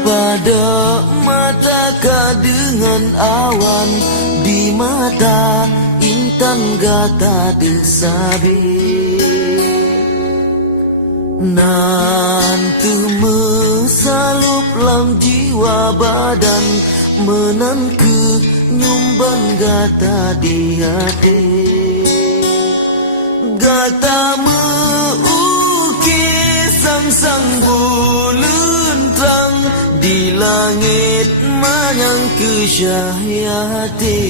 Pada matakah dengan awan, di mata intan gata desabe. Nanti mesalup lam jiwa badan, menanku nyumban gata di hati. Gata meukis sang-sang bulan terang di langit manyang kesyahiyati.